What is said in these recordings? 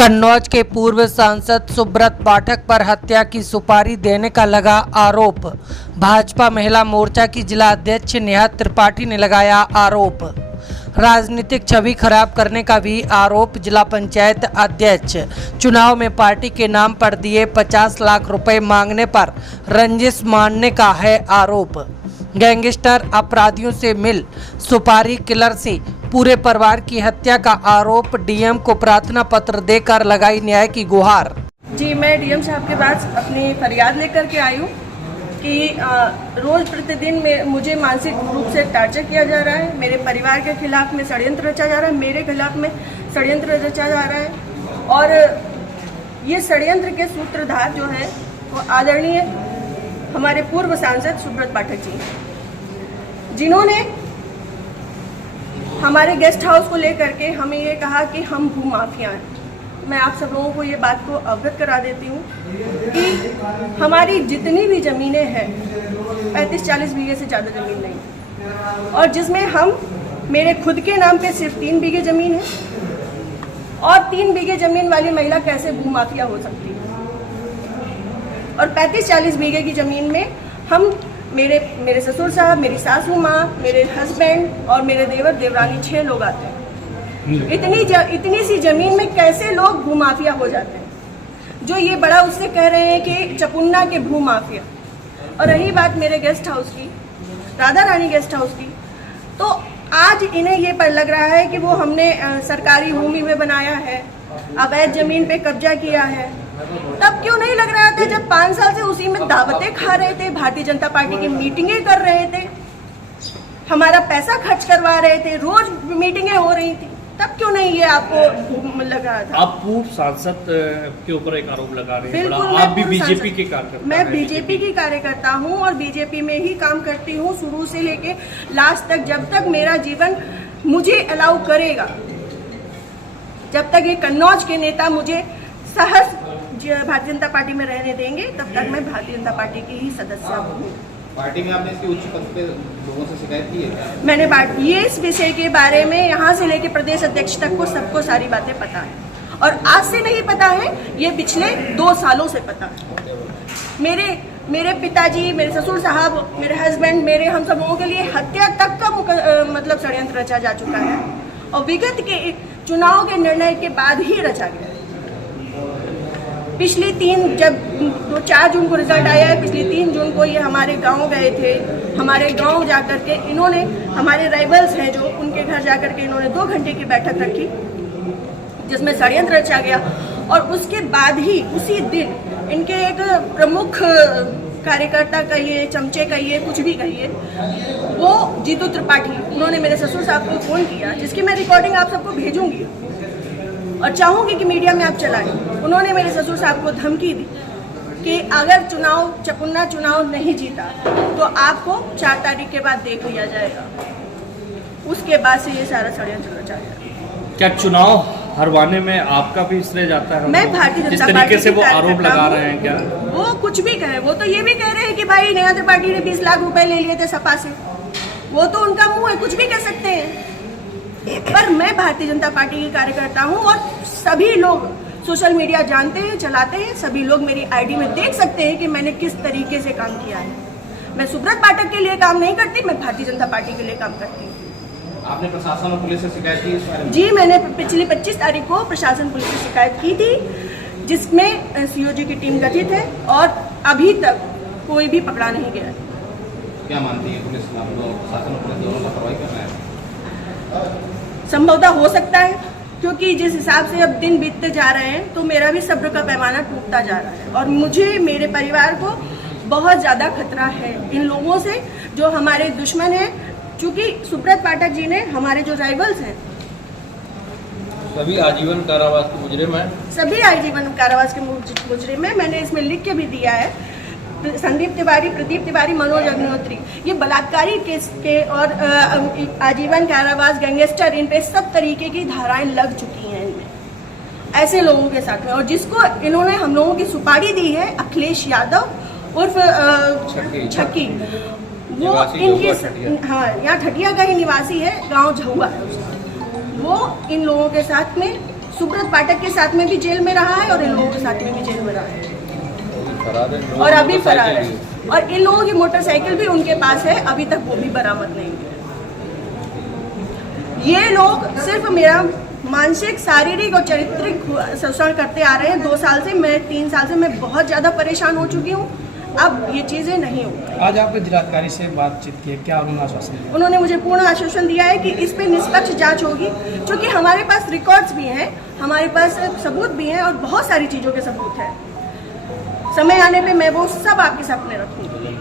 कन्नौज के पूर्व सांसद सुब्रत पाठक पर हत्या की सुपारी देने का लगा आरोप। भाजपा महिला मोर्चा की जिला अध्यक्ष नेहा त्रिपाठी ने लगाया आरोप। राजनीतिक छवि खराब करने का भी आरोप। जिला पंचायत अध्यक्ष चुनाव में पार्टी के नाम पर दिए 50 लाख रुपए मांगने पर रंजिश मानने का है आरोप। गैंगस्टर अपराधियों से मिल सुपारी किलर से पूरे परिवार की हत्या का आरोप। डीएम को प्रार्थना पत्र देकर लगाई न्याय की गुहार। जी, मैं डीएम साहब के पास अपनी फरियाद लेकर के आई हूँ कि रोज़ प्रतिदिन में मुझे मानसिक रूप से टार्चर किया जा रहा है। मेरे परिवार के खिलाफ में षड्यंत्र रचा जा रहा है, मेरे खिलाफ में षड्यंत्र रचा जा रहा है। और ये षड्यंत्र के सूत्रधार जो है वो आदरणीय हमारे पूर्व सांसद सुब्रत पाठक जी, जिन्होंने हमारे गेस्ट हाउस को लेकर के हमें ये कहा कि हम भू माफिया हैं। मैं आप सब लोगों को ये बात को अवगत करा देती हूँ कि हमारी जितनी भी ज़मीनें हैं 35-40 बीघे से ज़्यादा ज़मीन नहीं, और जिसमें हम मेरे खुद के नाम पे सिर्फ 3 बीघे ज़मीन है। और 3 बीघे ज़मीन वाली महिला कैसे भू माफिया हो सकती है? और 35-40 बीघे की ज़मीन में हम मेरे ससुर साहब, मेरी सासू माँ, मेरे हस्बैंड और मेरे देवर देवरानी 6 लोग आते हैं। इतनी सी जमीन में कैसे लोग भू माफिया हो जाते हैं? जो ये बड़ा उससे कह रहे हैं कि चपुन्ना के भू माफिया। और रही बात मेरे गेस्ट हाउस की, राधा रानी गेस्ट हाउस की, तो आज इन्हें ये पर लग रहा है कि वो हमने सरकारी भूमि में बनाया है, अवैध जमीन पे कब्जा किया है। तब क्यों नहीं लग रहा था जब 5 साल से उसी में दावतें खा रहे थे, भारतीय जनता पार्टी की मीटिंगें कर रहे थे, हमारा पैसा खर्च करवा रहे थे, रोज मीटिंगें हो रही थी, तब क्यों नहीं ये आपको लग रहा था? आप पूर्व सांसद के ऊपर एक आरोप लगा रहे हैं। बिल्कुल, आप भी बीजेपी के कार्यकर्ता। मैं बीजेपी की कार्यकर्ता हूं और बीजेपी में ही काम करती हूं शुरू से लेके लास्ट तक। जब तक मेरा जीवन मुझे अलाउ करेगा, जब तक ये कन्नौज के नेता मुझे सहज भारतीय जनता पार्टी में रहने देंगे, तब तक मैं भारतीय जनता पार्टी की ही सदस्य हूँ। पार्टी में आपने इसकी उच्च पद पे लोगों से शिकायत की है? मैंने ये इस विषय के बारे में यहाँ से लेके प्रदेश अध्यक्ष तक को सबको सारी बातें पता है। और आज से नहीं पता है, ये पिछले 2 सालों से पता है। मेरे पिताजी, मेरे ससुर साहब, मेरे हस्बैंड, मेरे हम सब लोगों के लिए हत्या तक का मतलब षड्यंत्र रचा जा चुका है, और विगत के चुनाव के निर्णय के बाद ही रचा गया। पिछली 4 जून को रिजल्ट आया है, पिछली 3 जून को ये हमारे गांव गए थे। हमारे गांव जाकर के इन्होंने, हमारे राइवल्स हैं जो, उनके घर जाकर के इन्होंने 2 घंटे की बैठक रखी जिसमें षड्यंत्र रचा गया। और उसके बाद ही उसी दिन इनके एक प्रमुख कार्यकर्ता कहिए, चमचे कहिए, कुछ भी कहिए, वो जीतू त्रिपाठी, उन्होंने मेरे ससुर साहब को फ़ोन किया, जिसकी मैं रिकॉर्डिंग आप सबको भेजूंगी और चाहूंगी कि मीडिया में आप चलाएं। उन्होंने मेरे ससुर साहब को धमकी दी कि अगर चपुन्ना चुनाव नहीं जीता तो आपको 4 तारीख के बाद देख लिया जाएगा। उसके बाद से ये सारा षड्यंत्र रचा गया। क्या चुनाव हरवाने में आपका भी श्रेय जाता है? मैं भारतीय जनता जिस पार्टी तरीके से वो की आरोप लगा रहे हैं, क्या वो कुछ भी कहे? वो तो ये भी कह रहे हैं कि भाई नेहा त्रिपाठी ने 20 लाख रुपए ले लिए थे सपा से। वो तो उनका मुंह है, कुछ भी कह सकते हैं। पर मैं भारतीय जनता पार्टी की कार्यकर्ता हूं और सभी लोग सोशल मीडिया जानते हैं, चलाते हैं। सभी लोग मेरी आईडी में देख सकते हैं कि मैंने किस तरीके से काम किया है। मैं सुब्रत पाठक के लिए काम नहीं करती, मैं भारतीय जनता पार्टी के लिए काम करती हूँ। आपने प्रशासन और पुलिस से शिकायत की इस बारे में? जी, मैंने पिछली 25 तारीख को प्रशासन पुलिस से शिकायत की थी, जिसमें सीओजी की टीम गठित है और अभी तक कोई भी पकड़ा नहीं गया। क्या मानती है पुलिस, प्रशासन और पुलिस दोनों लापरवाही कर रहे हैं? संभवतः हो सकता है, क्योंकि जिस हिसाब से अब दिन बीतते जा रहे हैं तो मेरा भी सब्र का पैमाना टूटता जा रहा है। और मुझे, मेरे परिवार को बहुत ज़्यादा खतरा है इन लोगों से जो हमारे दुश्मन हैं। चूँकि सुब्रत पाठक जी ने, हमारे जो राइवल्स हैं, सभी आजीवन कारावास के मुजरिम हैं। सभी आजीवन कारावास के मुजरिम हैं। मैंने इसमें लिख के भी दिया है। संदीप तिवारी, प्रदीप तिवारी, मनोज अग्निहोत्री, ये बलात्कारी केस के और आजीवन कारावास, गैंगस्टर, इन पे सब तरीके की धाराएं लग चुकी हैं इनमें, ऐसे लोगों के साथ में। और जिसको इन्होंने हम लोगों की सुपारी दी है, अखिलेश यादव उर्फ छक्की, वो इनके, हाँ, यहाँ ठटिया का ही निवासी है, गांव झहुआ है उसका। वो इन लोगों के साथ में सुब्रत पाठक के साथ में भी जेल में रहा है और इन लोगों के साथ में भी जेल में रहा है फरार है और अभी फरार है। मोटरसाइकिल और इन लोगों की मोटरसाइकिल भी उनके पास है, अभी तक वो भी बरामद नहीं हुई है। ये लोग सिर्फ मेरा मानसिक, शारीरिक और चारित्रिक शोषण करते आ रहे हैं 2 साल से। मैं 3 साल से मैं बहुत ज़्यादा परेशान हो चुकी हूँ। अब ये चीज़ें नहीं होंगी। आज आपने जिलाधिकारी से बातचीत की है, क्या उन्होंने आश्वासन दिया? उन्होंने मुझे पूर्ण आश्वासन दिया है कि इस पे निष्पक्ष जांच होगी, क्योंकि हमारे पास रिकॉर्ड्स भी हैं, हमारे पास सबूत भी हैं और बहुत सारी चीज़ों के सबूत हैं। समय आने पे मैं वो सब आपके सामने रखूंगी।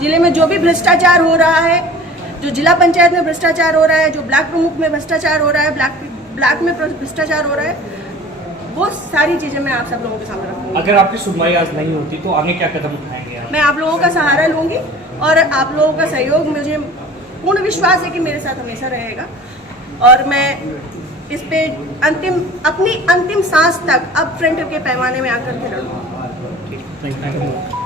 जिले में जो भी भ्रष्टाचार हो रहा है, जो जिला पंचायत में भ्रष्टाचार हो रहा है, जो ब्लॉक प्रमुख में भ्रष्टाचार हो रहा है, ब्लॉक में भ्रष्टाचार हो रहा है, वो सारी चीज़ें मैं आप सब लोगों के सामने रखूंगी। अगर आपकी सुनवाई आज नहीं होती तो आगे क्या कदम उठाएंगे आप? मैं आप लोगों का सहारा लूंगी और आप लोगों का सहयोग, मुझे पूर्ण विश्वास है कि मेरे साथ हमेशा रहेगा और मैं इस पे अपनी अंतिम सांस तक अब फ्रंट के पैमाने में आकर के लड़ूंगी। Thank you.